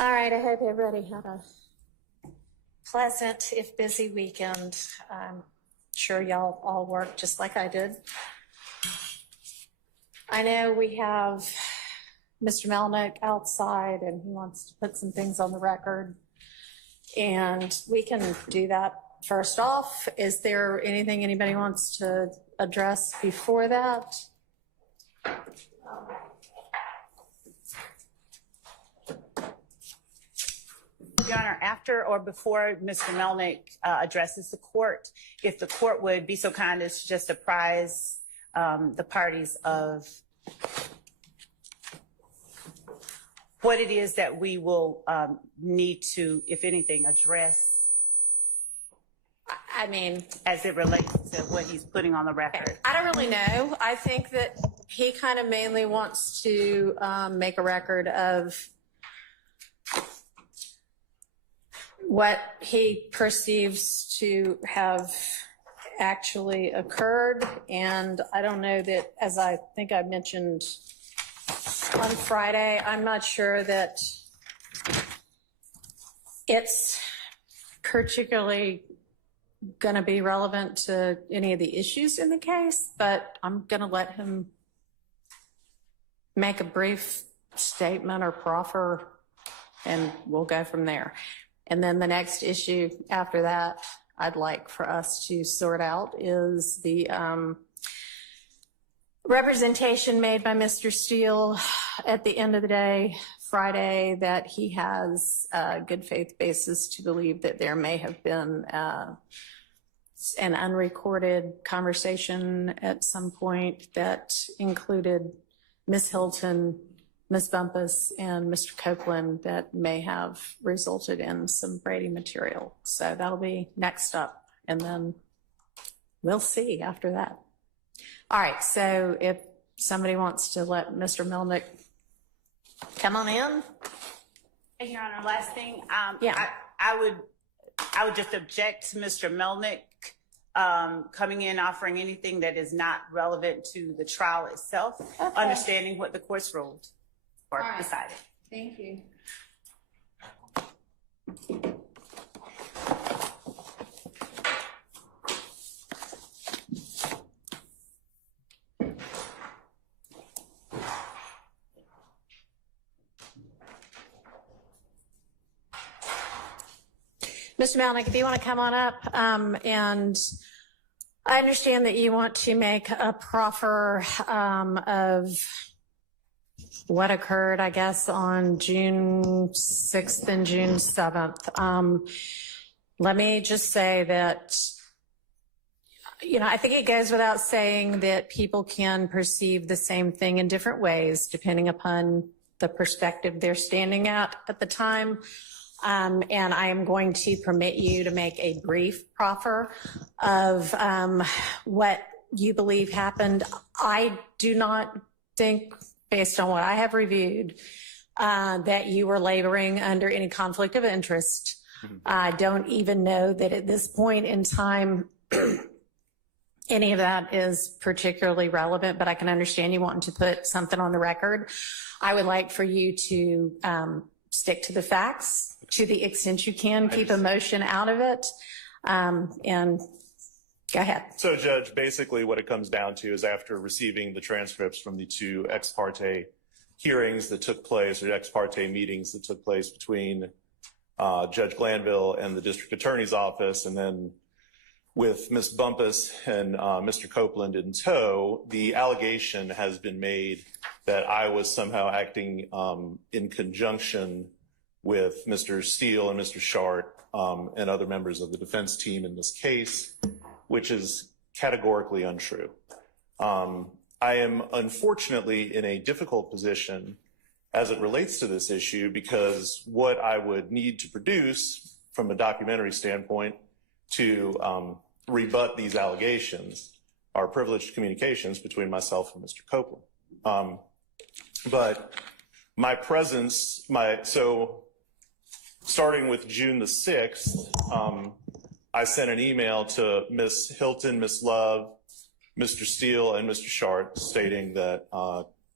All right, I hope everybody had a pleasant, if busy, weekend. I'm sure y'all all worked just like I did. I know we have Mr. Melnick outside, and he wants to put some things on the record, and we can do that first off. Is there anything anybody wants to address before that? Your Honor, after or before Mr. Melnick addresses the court, if the court would be so kind as to just apprise the parties of what it is that we will need to, if anything, address. I mean, as it relates to what he's putting on the record. I don't really know. I think that he kind of mainly wants to make a record of what he perceives to have actually occurred. And I don't know that, as I think I mentioned on Friday, I'm not sure that it's particularly going to be relevant to any of the issues in the case, but I'm going to let him make a brief statement or proffer, and we'll go from there. And then the next issue after that I'd like for us to sort out is the representation made by Mr. Steele at the end of the day, Friday, that he has a good faith basis to believe that there may have been an unrecorded conversation at some point that included Ms. Hilton, Ms. Bumpus, and Mr. Copeland that may have resulted in some Brady material. So that'll be next up, and then we'll see after that. All right, so if somebody wants to let Mr. Melnick come on in. Hey, Your Honor, last thing, yeah. I would just object to Mr. Melnick coming in offering anything that is not relevant to the trial itself, okay. Understanding what the court's ruled or decided. Thank you. Mr. Melnick, if you want to come on up, and I understand that you want to make a proffer of what occurred, I guess, on June 6th and June 7th. Let me just say that, you know, I think it goes without saying that people can perceive the same thing in different ways, depending upon the perspective they're standing at the time. And I am going to permit you to make a brief proffer of what you believe happened. I do not think, based on what I have reviewed, that you were laboring under any conflict of interest. I don't even know that at this point in time any of that is particularly relevant, but I can understand you wanting to put something on the record. I would like for you to stick to the facts to the extent you can, keep emotion out of it, and go ahead. So, Judge, basically what it comes down to is after receiving the transcripts from the two ex parte hearings that took place, or ex parte meetings that took place between Judge Glanville and the district attorney's office, and then with Ms. Bumpus and Mr. Copeland in tow, the allegation has been made that I was somehow acting in conjunction with Mr. Steele and Mr. Shart and other members of the defense team in this case, which is categorically untrue. I am unfortunately in a difficult position as it relates to this issue, because what I would need to produce from a documentary standpoint to rebut these allegations are privileged communications between myself and Mr. Copeland. But my presence, so starting with June the 6th, I sent an email to Ms. Hilton, Ms. Love, Mr. Steele, and Mr. Shart stating that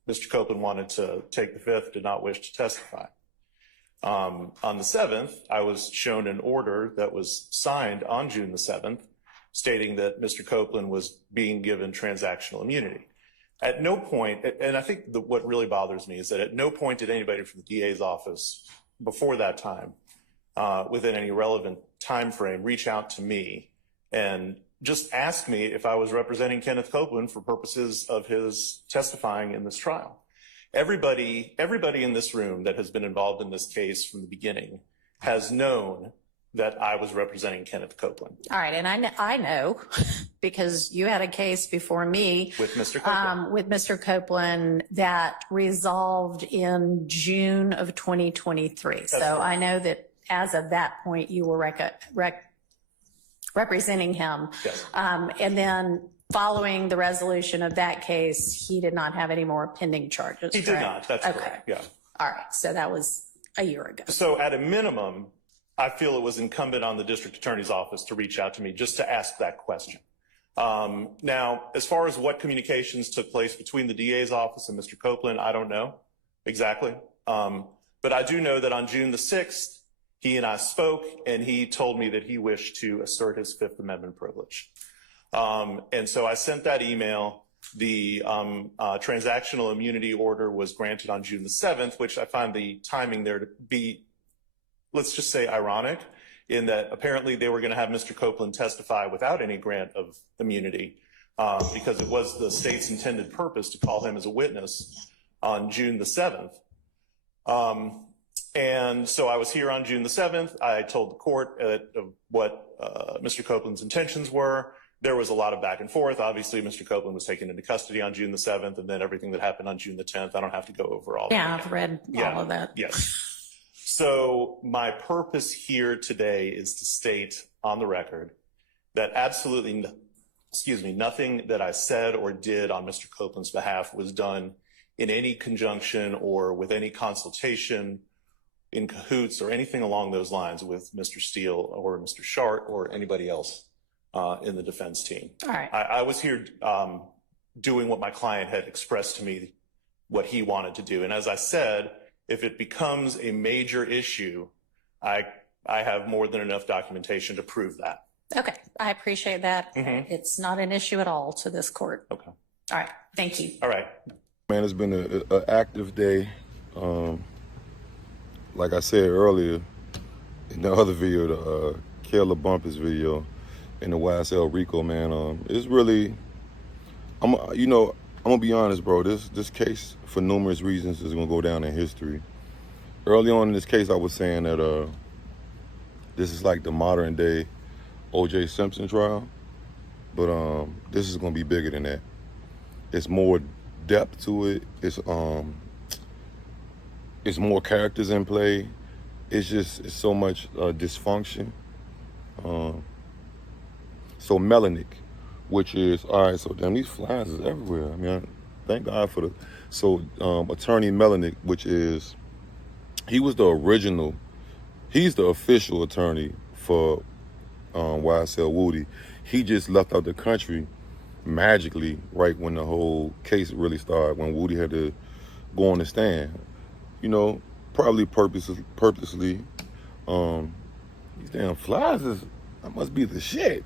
Mr. Copeland wanted to take the fifth, did not wish to testify. On the 7th, I was shown an order that was signed on June the 7th, stating that Mr. Copeland was being given transactional immunity. At no point, and I think what really bothers me is that at no point did anybody from the DA's office before that time, within any relevant time frame, reach out to me and just ask me if I was representing Kenneth Copeland for purposes of his testifying in this trial. Everybody in this room that has been involved in this case from the beginning has known that I was representing Kenneth Copeland. All right, and I know because you had a case before me With Mr. Copeland. that resolved in June of 2023. So correct. I know that as of that point, you were representing him. Yes. And then following the resolution of that case, he did not have any more pending charges. He did not, that's okay. correct, yeah. All right, so that was a year ago. So at a minimum, I feel it was incumbent on the district attorney's office to reach out to me just to ask that question. Now, as far as what communications took place between the DA's office and Mr. Copeland, I don't know exactly. But I do know that on June the 6th, he and I spoke, and he told me that he wished to assert his Fifth Amendment privilege. And so I sent that email. The transactional immunity order was granted on June the 7th, which I find the timing there to be, let's just say, ironic, in that apparently they were going to have Mr. Copeland testify without any grant of immunity because it was the state's intended purpose to call him as a witness on June the 7th. And so I was here on June the 7th. I told the court what Mr. Copeland's intentions were. There was a lot of back and forth. Obviously, Mr. Copeland was taken into custody on June the 7th, and then everything that happened on June the 10th. I don't have to go over all that. Yeah, I've read all of that. Yes. So my purpose here today is to state on the record that absolutely, nothing that I said or did on Mr. Copeland's behalf was done in any conjunction or with any consultation, in cahoots, or anything along those lines with Mr. Steele or Mr. Shart or anybody else in the defense team. All right. I was here doing what my client had expressed to me, what he wanted to do. And as I said, if it becomes a major issue, I have more than enough documentation to prove that. Okay, I appreciate that. Mhm. It's not an issue at all to this court. Okay. All right, thank you. All right. Man, it's been an active day. Like I said earlier in the other video, the Caleb Bumpus video and the YSL Rico, man, it's really, I'm gonna be honest, bro. This case, for numerous reasons, is gonna go down in history. Early on in this case, I was saying that this is like the modern day O.J. Simpson trial, but this is gonna be bigger than that. It's more depth to it. It's more characters in play. It's so much dysfunction. So Melnick, which is, all right, so damn, these flies is everywhere. I mean, thank God for the, so attorney Melnick, which is, he was the original, he's the official attorney for YSL Woody. He just left out the country magically right when the whole case really started, when Woody had to go on the stand. You know, probably purposely. These damn flies that must be the shit.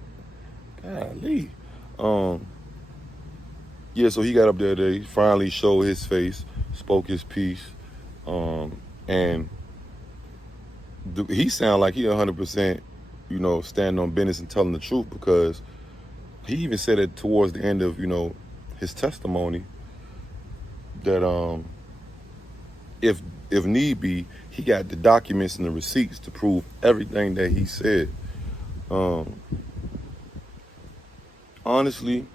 Golly. Yeah, so he got up there today, finally showed his face, spoke his piece, and he sounded like he 100%, standing on business and telling the truth, because he even said it towards the end of, his testimony that if need be, he got the documents and the receipts to prove everything that he said. Honestly,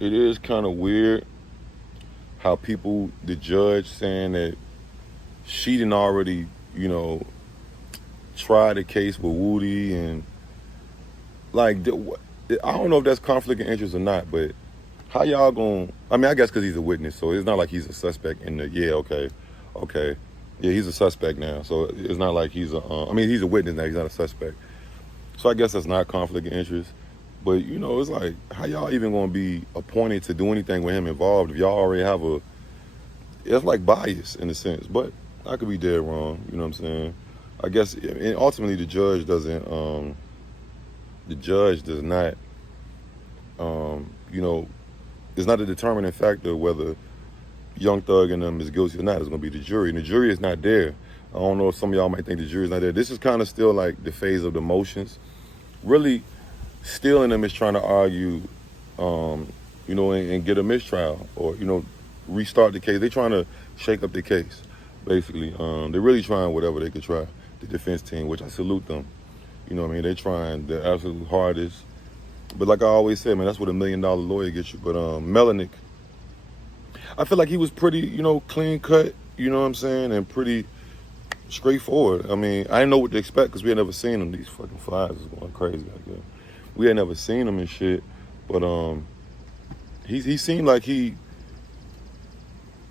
it is kind of weird how the judge saying that she didn't already, try the case with Woody, and like, I don't know if that's conflict of interest or not, but how y'all gonna, I mean, I guess because he's a witness, so it's not like he's a suspect in the, okay. Yeah, he's a suspect now, so it's not like he's he's a witness now, he's not a suspect. So I guess that's not conflict of interest. But, it's like, how y'all even gonna be appointed to do anything with him involved if y'all already have it's like bias in a sense. But I could be dead wrong. You know what I'm saying? I guess, and ultimately, the judge doesn't. The judge does not. You know, it's not a determining factor whether Young Thug and them is guilty or not. It's going to be the jury, and the jury is not there. I don't know if some of y'all might think the jury's not there. This is kind of still like the phase of the motions. Really, still in them is trying to argue, you know, and get a mistrial or, you know, restart the case. They're trying to shake up the case, basically. They're really trying whatever they could try, the defense team, which I salute them. You know what I mean? They're trying their absolute hardest. But like I always say, man, that's what $1 million lawyer gets you. But Melnick, I feel like he was pretty, you know, clean cut, you know what I'm saying, and pretty straightforward. I mean, I didn't know what to expect because we had never seen him. These fucking flies is going crazy out there. We had never seen him and shit. But he seemed like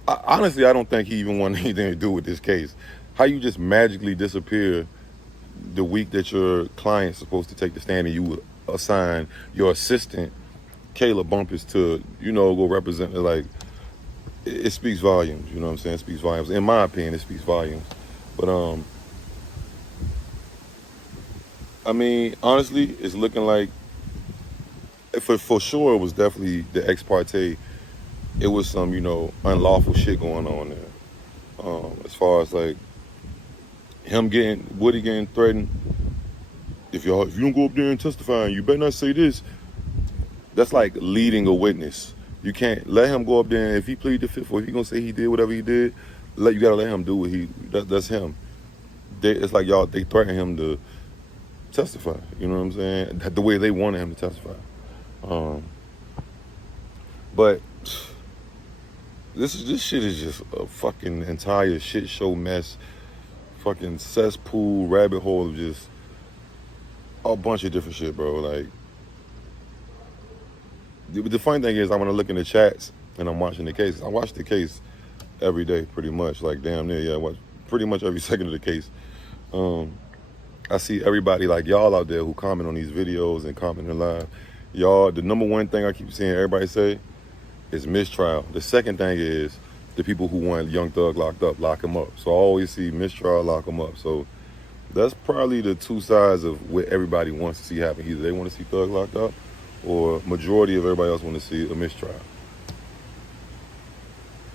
honestly, I don't think he even wanted anything to do with this case. How you just magically disappear the week that your client's supposed to take the stand and you would assign your assistant, Kayla Bumpus, to, you know, go represent, like, it speaks volumes, you know what I'm saying? It speaks volumes. In my opinion, it speaks volumes. But, I mean, honestly, it's looking like, for sure, it was definitely the ex parte. It was some, you know, unlawful shit going on there. As far as, like, Woody getting threatened. If you don't go up there and testify, you better not say this. That's like leading a witness. You can't let him go up there, and if he plead the fifth, or if he gonna say he did whatever he did, you gotta let him do what that's him. It's like they threaten him to testify. You know what I'm saying? The way they wanted him to testify. But this shit is just a fucking entire shit show mess, fucking cesspool, rabbit hole of just a bunch of different shit, bro. Like, the funny thing is, I want to look in the chats and I'm watching the case. I watch the case every day, pretty much, like damn near. Yeah, I watch pretty much every second of the case. I see everybody like y'all out there who comment on these videos and commenting live. Y'all, the number one thing I keep seeing everybody say is mistrial. The second thing is the people who want Young Thug locked up, lock him up. So I always see mistrial, lock him up. So that's probably the two sides of what everybody wants to see happen. Either they want to see Thug locked up, or majority of everybody else want to see a mistrial.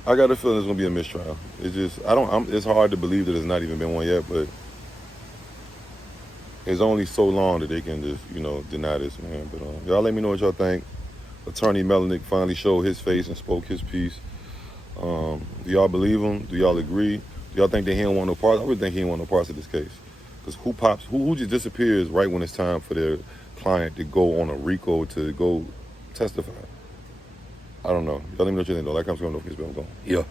I got a feeling there's gonna be a mistrial. It's just it's hard to believe that there's not even been one yet, but it's only so long that they can just, you know, deny this, man. But y'all let me know what y'all think. Attorney Melnick finally showed his face and spoke his piece. Do y'all believe him? Do y'all agree? Do y'all think that he don't want no parts? I would think he don't want no parts of this case. Because who just disappears right when it's time for their client to go on a RICO to go testify? I don't know. Y'all let me know what you think, though. Like, I'm going to know if it's been going. Yeah.